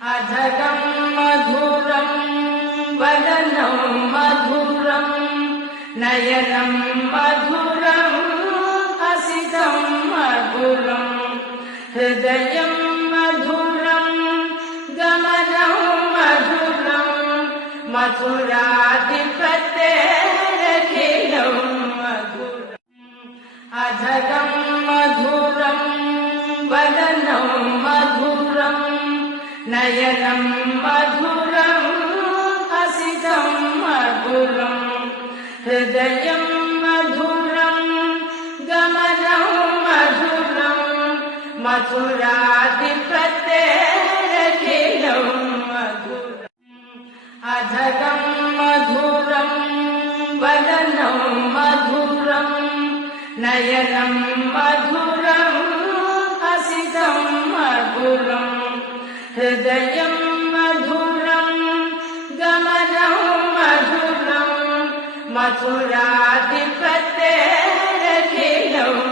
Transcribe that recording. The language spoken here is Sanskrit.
अधरं मधुरं वदनं मधुरं नयनं मधुरं हसितं मधुरं हृदयं मधुरं गमनं मधुरं मथुराधिपतेरखिलं मधुरम् अधरं मधुरं वदनं मधुरं नयनं मधुरं हसितं मधुरं हृदयं मधुरं गमनं मधुरं मथुराधिपतेरखिलं मधुरम् अधरं मधुरं वदनं मधुरं नयनं मधुरं हसितं मधुरं हृदयं मधुरं गमनं मधुरं मथुराधिपतेरखिलं